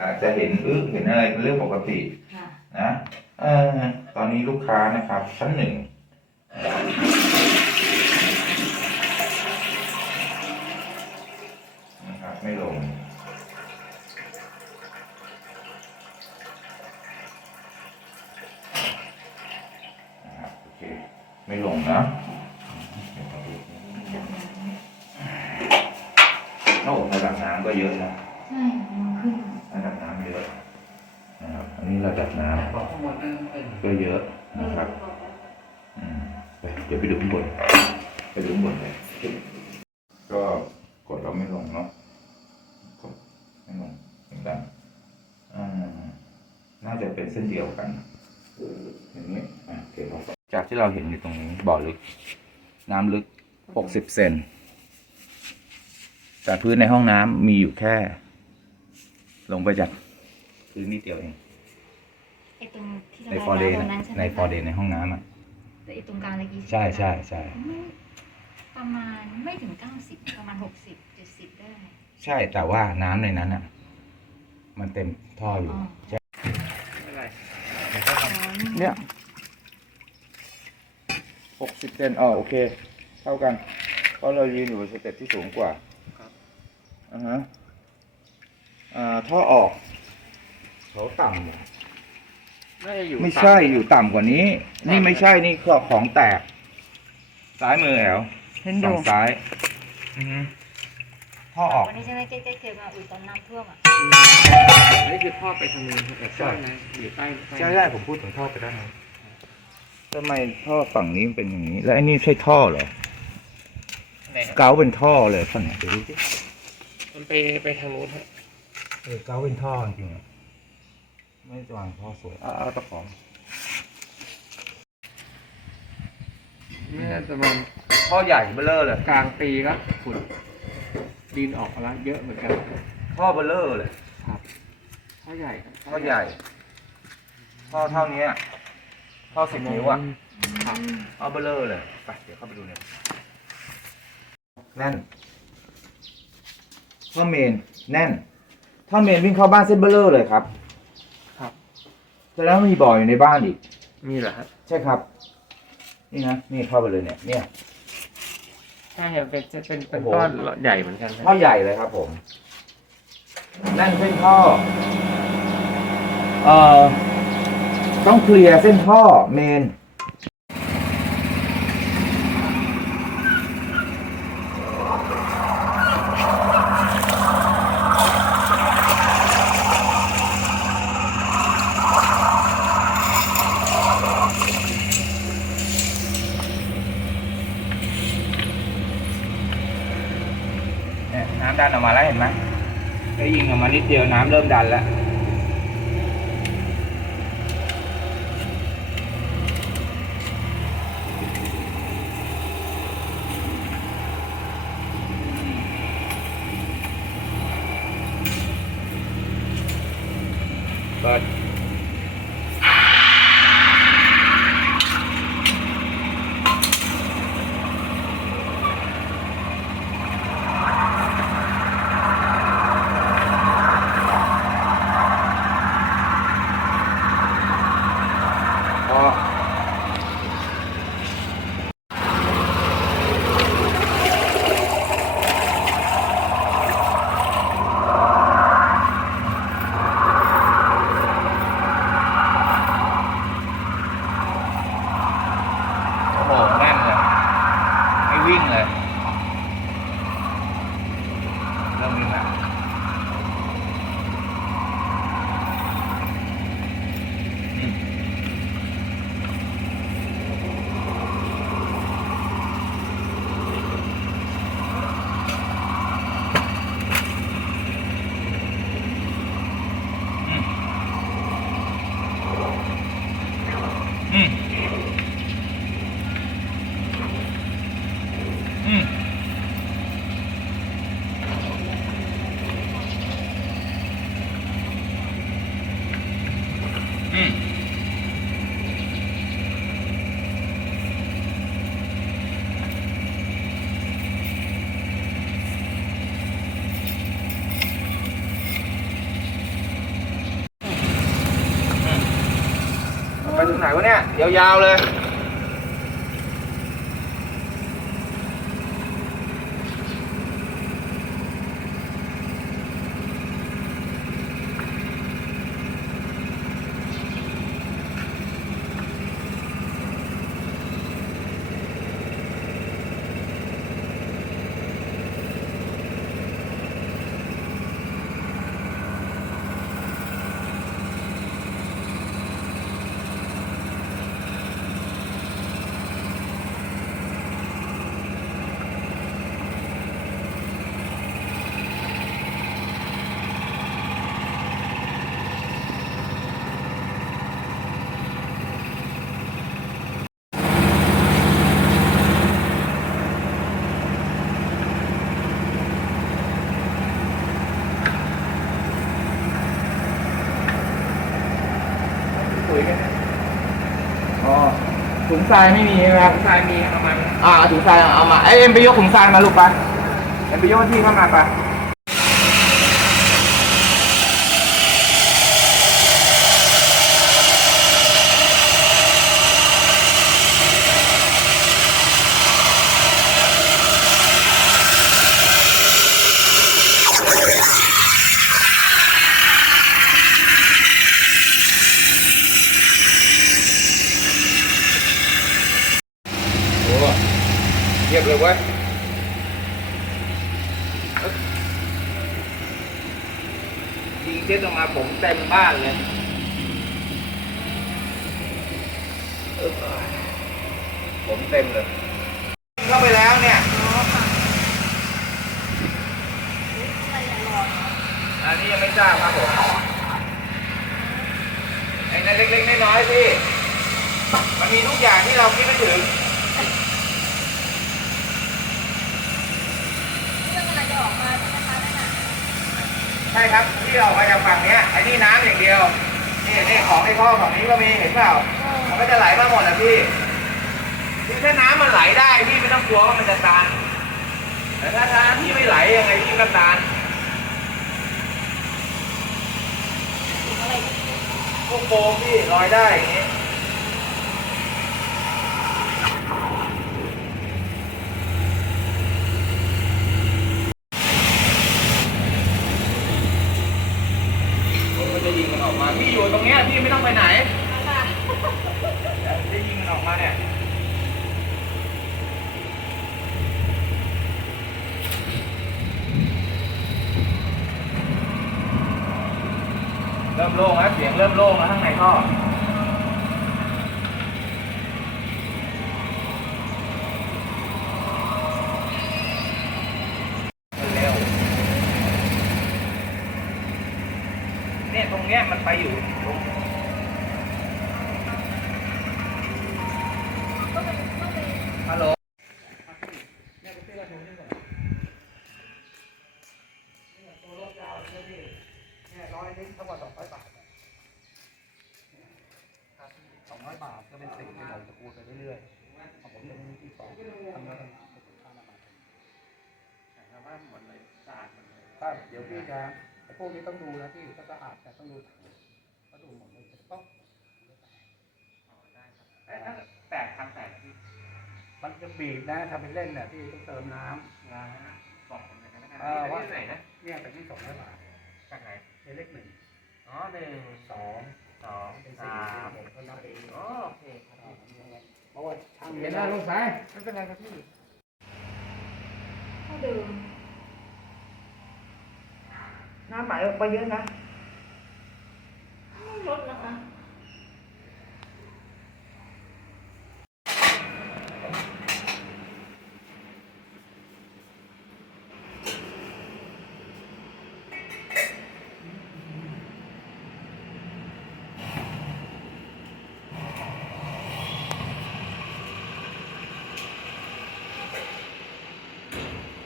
อาจจะเห็นอึเห็นอะไรเป็นเรื่องปกติค่ะนะเออตอนนี้ลูกค้านะครับชั้นหนึ่งนะครับ ไม่ลง นะครับโอเค ไม่ลงนะโอ้ระดับน้ำก็เยอะนะ ใช่มันขึ้น ระดับน้ำเยอะนะครับ อันนี้ระดับน้ำ บอ กข้างบนนั่นเป็นก็เยอะนะครับอืมไปเดี๋ยวไปดูข้างบน ไปดูข้างบนเลยก็กดเราไม่ลงเนาะกดไม่ลงเหมือนกันอ่าน่าจะเป็นเส้นเดียวกันอย่างนี้อะโอเคครับจากที่เราเห็นอยู่ตรงนี้บ่อลึก น้ำลึกหกสิบเซนแต่พื้นในห้องน้ำมีอยู่แค่ ลงไปจากพื้นนิดเดียวเองไอ้ตรงที่ในระบายฟอร์เดนน้ำตรงนั้นใช่ไหมในฟอร์เดนในห้องน้ำอะแต่ไอ้ตรงกลางเมื่อกี้ใช่ใช่ใช่ไม่ประมาณไม่ถึงเก้าสิบประมาณหกสิบเจ็ดสิบได้ ใช่แต่ว่าน้ำในนั้นอะ มันเต็มท่ออยู่อ๋อใช่ไม่เป็นไรเนี่ยหกสิบเซนอ๋อโอเค เท่ากัน เพราะเรายืนอยู่บนสเต็ปที่สูงกว่าครับอ่าฮะอ่าท่อออกเขาต่ำ เนี่ยน่าจะอยู่ไม่ใช่อยู่ต่ำกว่านี้ นี่ไม่ใช่นี่คือของแตก ซ้ายมือแอลเห็นฝั่งซ้ายอือฮึท่อออกวันนี้ใช่ไหมใกล้ๆเคยมาอุยตอนน้ำท่วมอะอันนี้คือทอดไปทางนู้นครับแต่ใช่ใช่นะอยู่ใต้ใต้ใช่ใช่ผมพูดถึงท่อไปด้านนู้นทำไมท่อฝั่งนี้มันเป็นอย่างนี้ แล้วไอ้นี่ใช่ท่อเหรอไหนครับเกาเป็นท่อเลยฝั่งไหนดูดิมันไปไปทางนู้นฮะเออเกาเป็นท่อจริงๆอะ ไม่วางท่อสวยเอาเอาตะขอน่าจะประมาณท่อใหญ่เบ้อเลอร์เลยกลางปีก็ขุดดินออกมาแล้วเยอะเหมือนกันท่อเบ้อเลอร์เลยครับท่อใหญ่ครับท่อใหญ่ท่อเท่านี้อะท่อสิบนิ้วอะครับท่อเบ้อเลอร์เลยไปเดี๋ยวเข้าไปดูเนี่ยแน่นท่อเมนแน่นท่อเมนวิ่งเข้าบ้านเส้นเบ้อเลอร์เลยครับครับ แสดงว่ามีบ่ออยู่ในบ้านอีก มีเหรอฮะใช่ครับ นี่นะนี่เข้าไปเลยเนี่ย เนี่ยใช่ครับเป็นเป็นเป็นโอ้โหก้อนใหญ่เหมือนกันฮะท่อใหญ่เลยครับผม นั่นเส้นท่อ เอ่อ ต้องเคลียร์เส้นท่อเมน เนี่ยน้ำดันออกมาแล้วเห็นไหมได้ยิงออกมานิด เดียวน้ำเริ่มดันแล้ว เปิดพอ ถึงไหนวะเนี่ยยาวๆเลย คุยกันอ๋อถุงทรายไม่มีใช่ไหมครับชายมีประมาณอ่าถุงทรายเอามาไอยเอ็มไปยกถุงทรายมาลูกไปเอ็มไปยกที่เข้ามาไปโอ้เยียบเลยเว้ยยิงเช็ดออกมาผมเต็มบ้านเลยเออผมเต็มเลย เข้าไปแล้วเนี่ยอันนี้ยังไม่ทราบครับผมไอ้นั่นเล็กๆน้อยๆพี่ มันมีทุกอย่างที่เราคิดไม่ถึง ใช่ครับที่ออกมาจากฝั่งเนี้ยไอ้นี่น้ำอย่างเดียวนี่นี่ของในท่อฝั่งนี้ก็มีเห็นเปล่ามันก็จะไหลมาหมดนะพี่คือถ้าน้ำมันไหลได้พี่ไม่ต้องกลัวว่ามันจะตานแต่ถ้าน้ำที่ไม่ไหลยังไงพี่ก็ตานพวกโฟมพี่ลอยได้อย่างนี้ ผมก็จะยิงมันออกมา พี่อยู่ตรงเนี้ยพี่ไม่ต้องไปไหนจะยิงมันออกมาเนี่ย เริ่มโล่งแล้วเสียงเริ่มโล่งแล้วข้างในท่อเร็วเนี่ยตรงเนี้ยมันไปอยู่ จะบีบนะทำเป็นเล่นเนี่ยพี่ต้องเติมน้ำงานบอกผมเลยนะเออว่าไหนนะเนี่ยแต่ที่สองร้อยบาทจากไหนในเลขหนึ่งอ๋อหนึ่งสองสองเป็นสี่สามผมก็นับเองอ๋อโอเคครับเพราะว่าช่างเห็นแล้วลุงสายไม่เป็นไรครับพี่เท่าเดิมน้ำไหลออกไปเยอะนะไม่ลดนะคะ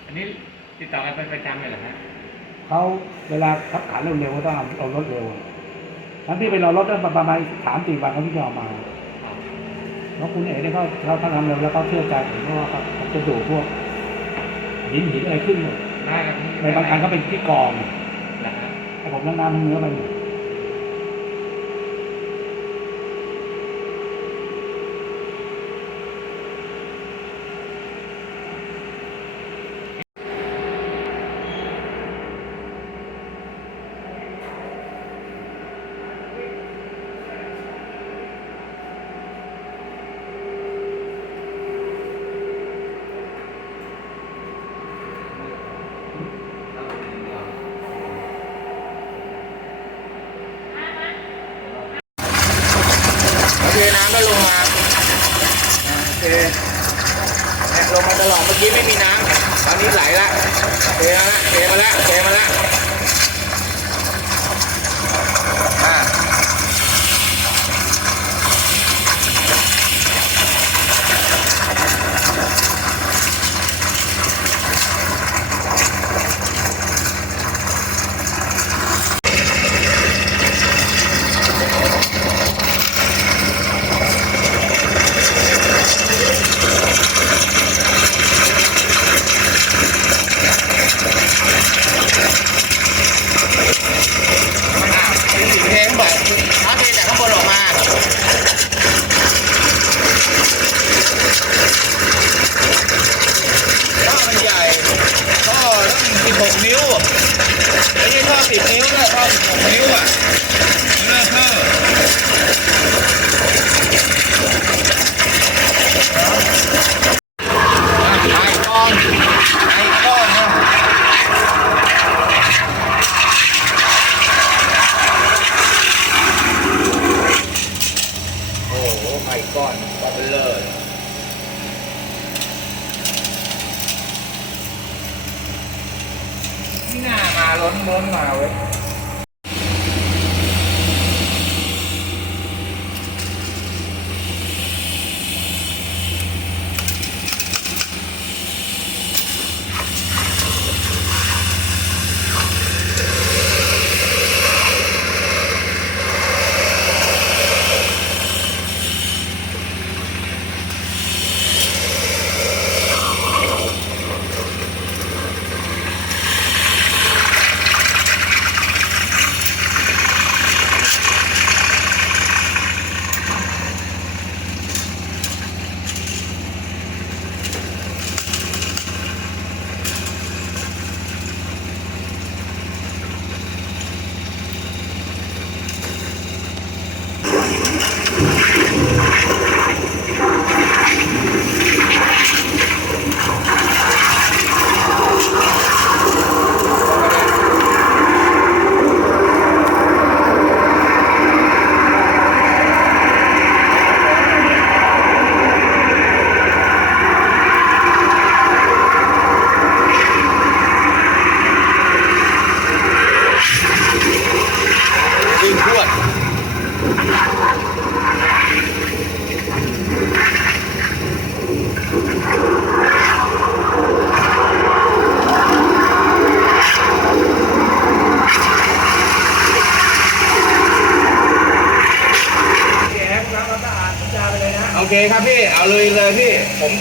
อันนี้ติ ดต่อกันเป็นประจำเลยเหรอฮะเขาเวลาขับขานเร็วๆก็ต้องเอารถเร็วทั้นพี่ไปรอรถได้ประมาณสามสี่วันเขาที่จะเอามาเพราะคุณเอ๋เนี่ยเขาเขาทำเร็วแล้วเขาเชื่อใจผมเพราะว่าเขาจะดูพวกหินหินอะไรขึ้นหมดได้ครับในบางครั้งก็เป็นที่กองนะฮะแต่ผมน้ำน้ำทั้งเนื้อไปอยู่ น้ำก็ลงมาโอเคลงมาตลอดเมื่อกี้ไม่มีน้ำตอนนี้ไหลละเทมาละเทมาละเทมาละ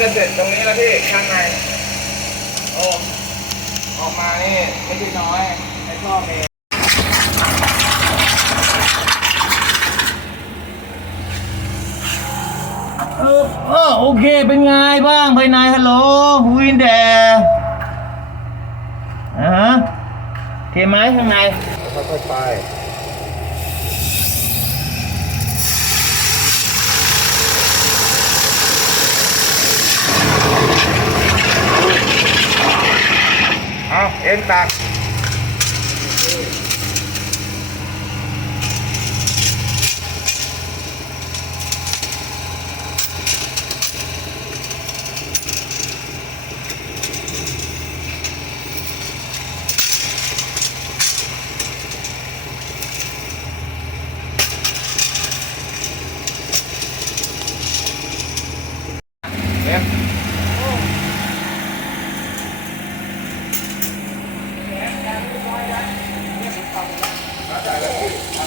จะเสร็จตรงนี้แล้วพี่ข้างในโอ้ออกมานี่ไม่ใช่น้อยไอ้พ่อเมย์เออเออโอเคเป็นไงบ้างภายในฮัลโหลวินแดอ่าฮะโอเคไหมข้างในค่อยๆไป เอาเอ็นตักเอ็ม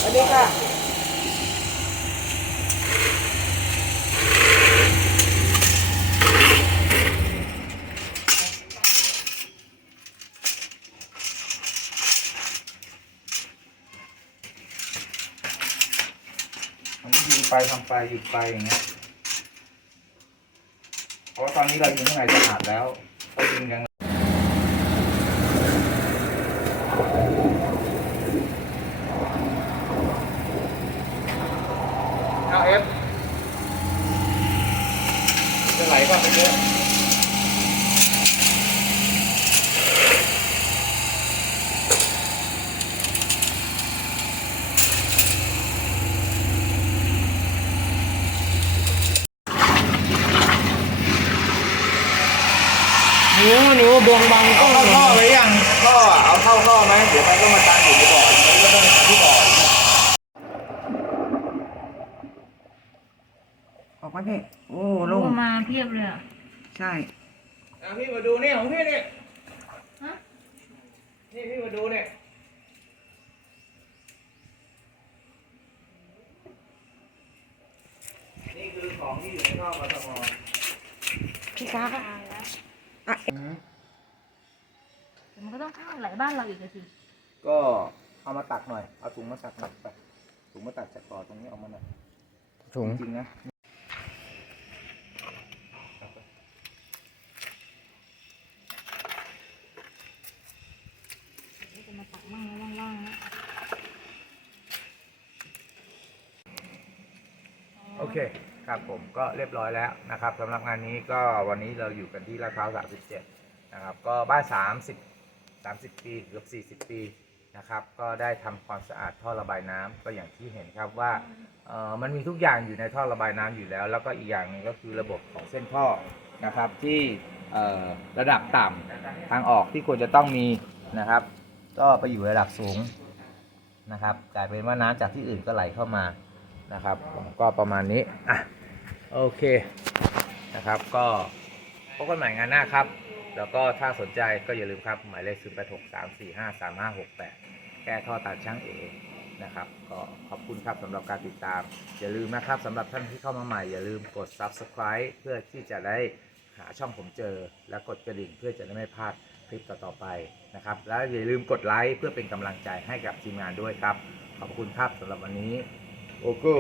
สวัสดีค่ะ อันนี้ยิงไป ทำไปหยุดไปอย่างเงี้ยเพราะว่าตอนนี้เรายิงข้างในจะขาดแล้วเรายิงกันเอาเอฟจะไหลก่อนไปเยอะ วงบางเอาก็เข้าท่อไปยังท่อเอาเข้าท่อไหมเดี๋ยวมันก็มาตันอยู่ในบ่อมันก็ต้องที่บ่อออกมาพี่โอ้ลลงงมาเพียบเลยอะใช่อะพี่มาดูนี่ของพี่นี่ฮะนี่พี่มาดูนี่นี่คือของที่อยู่ในท่อกทมพี่ช้าค่ะแต่มันก็ต้ องเข้าไหลบ้านเราอีกอะสิก็เอามาตักหน่อย เอาถุงมาตักหน่อยไปถุงมาตักจากบ่อตรงนี้เอามาหน่อยถุงจริงๆนะจะมาตักมั่งแล้วว่างๆนะโอเคครับผมก็เรียบร้อยแล้วนะครับสำหรับงานนี้ก็วันนี้เราอยู่กันที่ลาดพร้าว37นะครับ ก็บ้าน30 30 ปีเกือบ40 ปีนะครับก็ได้ทำความสะอาดท่อระบายน้ำก็อย่างที่เห็นครับว่าเอ่อมันมีทุกอย่างอยู่ในท่อระบายน้ำอยู่แล้ว แล้วก็อีกอย่างหนึงก็คือระบบของเส้นท่อนะครับที่เอ่อระดับต่ำทางออกที่ควรจะต้องมีนะครับ ก็ไปอยู่ระดับสูงนะครับกลายเป็นว่าน้ำจากที่อื่นก็ไหลเข้ามานะครับผมก็ประมาณนี้อะโอเคนะครับก็พบกันใหม่งานหน้าครับ แล้วก็ถ้าสนใจก็อย่าลืมครับ หมายเลข0 8 6 3 4 5 3 5 6 8 แก้ท่อตัดช่างเอนะครับ ก็ขอบคุณครับสำหรับการติดตาม อย่าลืมนะครับสำหรับท่านที่เข้ามาใหม่ อย่าลืมกด subscribe เพื่อที่จะได้หาช่องผมเจอ และกดกระดิ่งเพื่อจะได้ไม่พลาดคลิปต่อๆไปนะครับ แล้วอย่าลืมกดไลค์เพื่อเป็นกำลังใจให้กับทีมงานด้วยครับ ขอบคุณครับสำหรับวันนี้โอกู